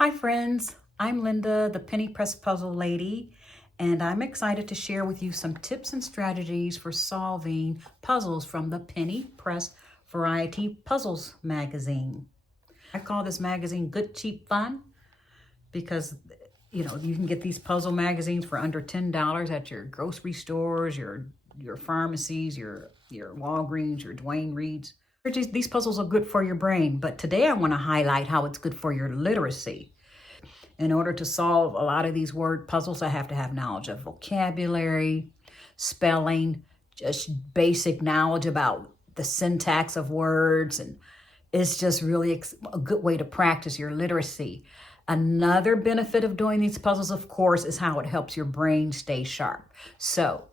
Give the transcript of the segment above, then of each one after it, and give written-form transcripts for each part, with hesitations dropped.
Hi friends, I'm Linda, the Penny Press Puzzle Lady, and I'm excited to share with you some tips and strategies for solving puzzles from the Penny Press Variety Puzzles magazine. I call this magazine Good Cheap Fun because you can get these puzzle magazines for under $10 at your grocery stores, your pharmacies, your Walgreens, your Dwayne Reeds. These puzzles are good for your brain, but today I want to highlight how it's good for your literacy. In order to solve a lot of these word puzzles, I have to have knowledge of vocabulary, spelling, just basic knowledge about the syntax of words, and it's just really a good way to practice your literacy. Another benefit of doing these puzzles, of course, is how it helps your brain stay sharp. So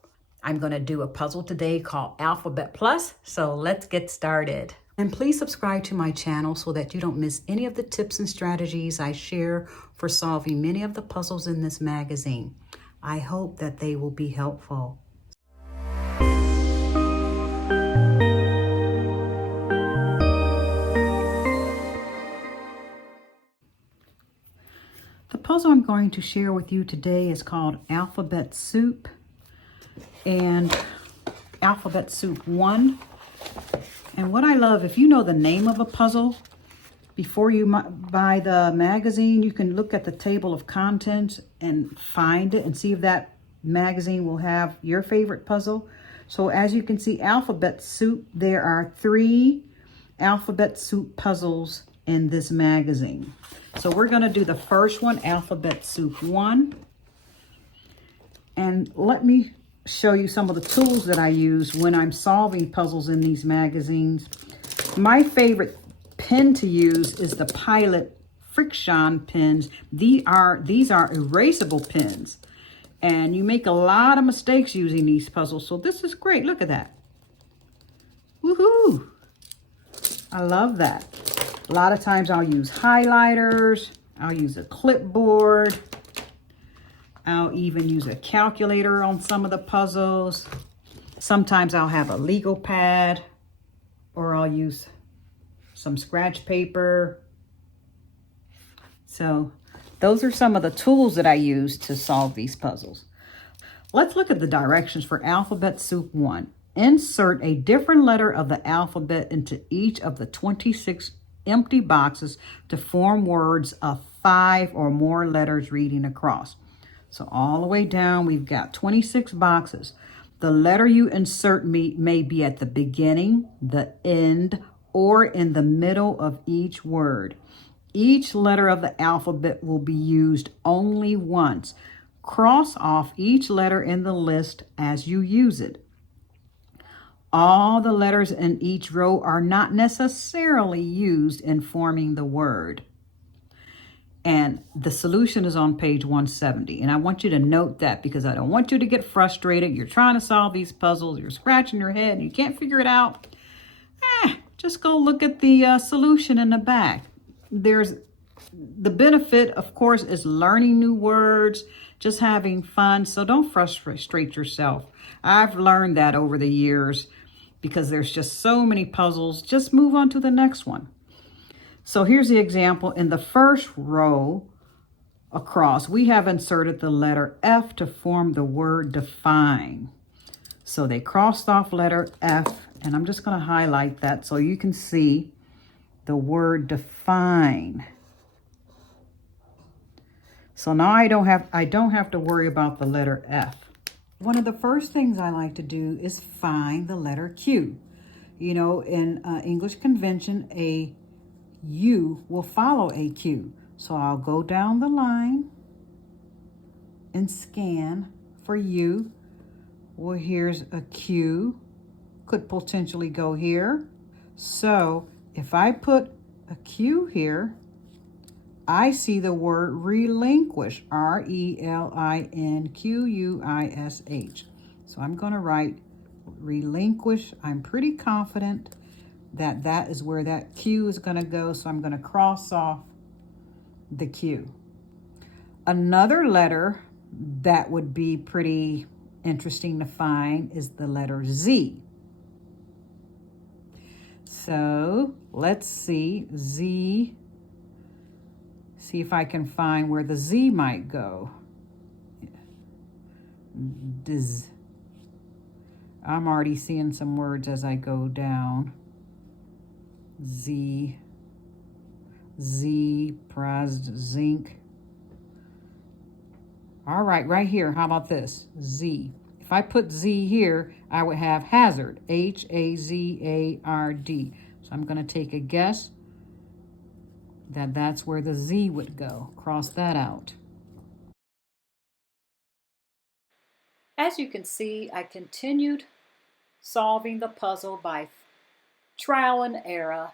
I'm going to do a puzzle today called Alphabet Plus. So let's get started. And please subscribe to my channel so that you don't miss any of the tips and strategies I share for solving many of the puzzles in this magazine. I hope that they will be helpful. The puzzle I'm going to share with you today is called Alphabet Soup and Alphabet Soup 1. And what I love, if you know the name of a puzzle, before you buy the magazine, you can look at the table of contents and find it and see if that magazine will have your favorite puzzle. So as you can see, Alphabet Soup, there are 3 Alphabet Soup puzzles in this magazine. So we're going to do the first one, Alphabet Soup 1. And let me show you some of the tools that I use when I'm solving puzzles in these magazines. My favorite pen to use is the Pilot Friction pens. These are erasable pens, and you make a lot of mistakes using these puzzles, so this is great. Look at that. Woohoo! I love that. A lot of times I'll use highlighters, I'll use a clipboard, I'll even use a calculator on some of the puzzles. Sometimes I'll have a legal pad, or I'll use some scratch paper. So those are some of the tools that I use to solve these puzzles. Let's look at the directions for Alphabet Soup 1. Insert a different letter of the alphabet into each of the 26 empty boxes to form words of 5 or more letters reading across. So all the way down, we've got 26 boxes. The letter you insert may be at the beginning, the end, or in the middle of each word. Each letter of the alphabet will be used only once. Cross off each letter in the list as you use it. All the letters in each row are not necessarily used in forming the word. And the solution is on page 170. And I want you to note that because I don't want you to get frustrated. You're trying to solve these puzzles. You're scratching your head and you can't figure it out. Just go look at the solution in the back. There's the benefit, of course, is learning new words, just having fun. So don't frustrate yourself. I've learned that over the years because there's just so many puzzles. Just move on to the next one. So here's the example. In the first row across, we have inserted the letter F to form the word define. So they crossed off letter F, and I'm just going to highlight that so you can see the word define. So now I don't have to worry about the letter F. One of the first things I like to do is find the letter Q. You know, in English convention, a U will follow a Q. So I'll go down the line and scan for U. Well, here's a Q. Could potentially go here. So if I put a Q here, I see the word relinquish, R-E-L-I-N-Q-U-I-S-H. So I'm going to write relinquish. I'm pretty confident that that is where that Q is going to go. So I'm going to cross off the Q. Another letter that would be pretty interesting to find is the letter Z. So let's see, Z See if I can find where the Z might go. Diz. I'm already seeing some words as I go down. Z, prized, zinc. All right here, how about this? Z. If I put Z here, I would have hazard, H-A-Z-A-R-D. So I'm gonna take a guess that that's where the Z would go. Cross that out. As you can see, I continued solving the puzzle by trial and error,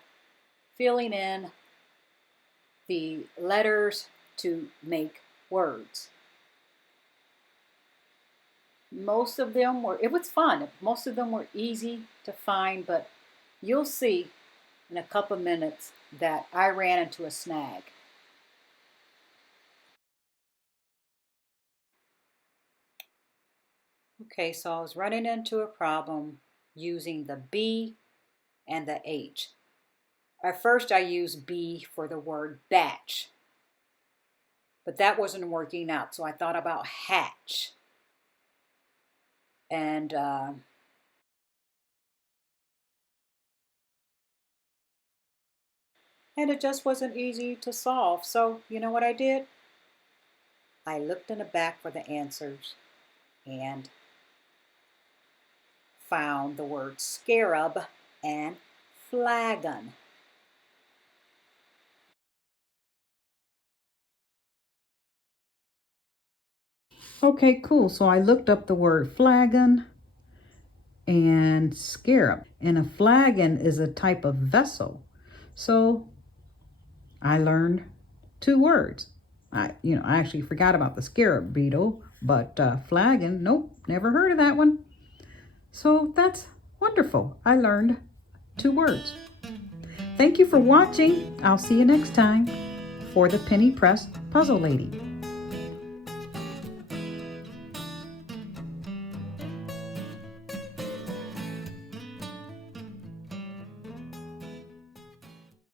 filling in the letters to make words. Most of them were, it was fun. Most of them were easy to find, but you'll see in a couple of minutes that I ran into a snag. Okay, so I was running into a problem using the B and the H. At first I used B for the word batch, but that wasn't working out, so I thought about hatch. And it just wasn't easy to solve. So you know what I did? I looked in the back for the answers and found the word scarab and flagon. Okay, cool. So I looked up the word flagon and scarab. And a flagon is a type of vessel. So I learned 2 words. I actually forgot about the scarab beetle, but flagon, nope, never heard of that one. So that's wonderful. I learned 2 words. Thank you for watching. I'll see you next time for the Penny Press Puzzle Lady.